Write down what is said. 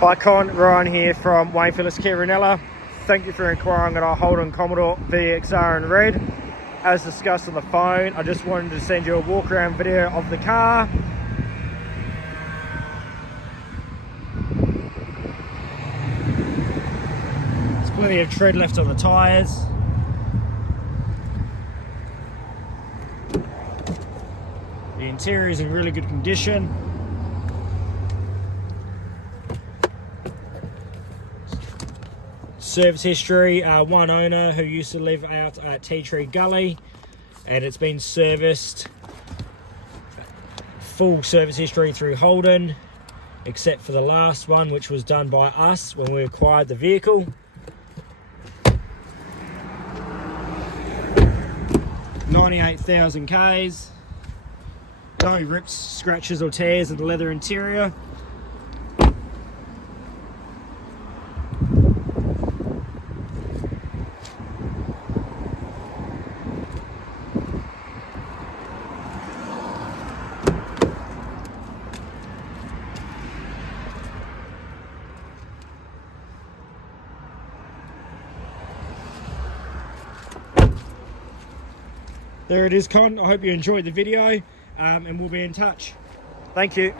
Hi Con, Ryan here from Wayne Phillips Kia Ranella. Thank you for inquiring on our Holden Commodore VXR in red. As discussed on the phone, I just wanted to send you a walk around video of the car. There's plenty of tread left on the tyres. The interior is in really good condition. Service history, one owner who used to live out at Tea Tree Gully, and it's been serviced. Full service history through Holden, except for the last one, which was done by us when we acquired the vehicle. $98,000 Ks. No rips, scratches or tears in the leather interior. There it is, Con. I hope you enjoyed the video, and we'll be in touch. Thank you.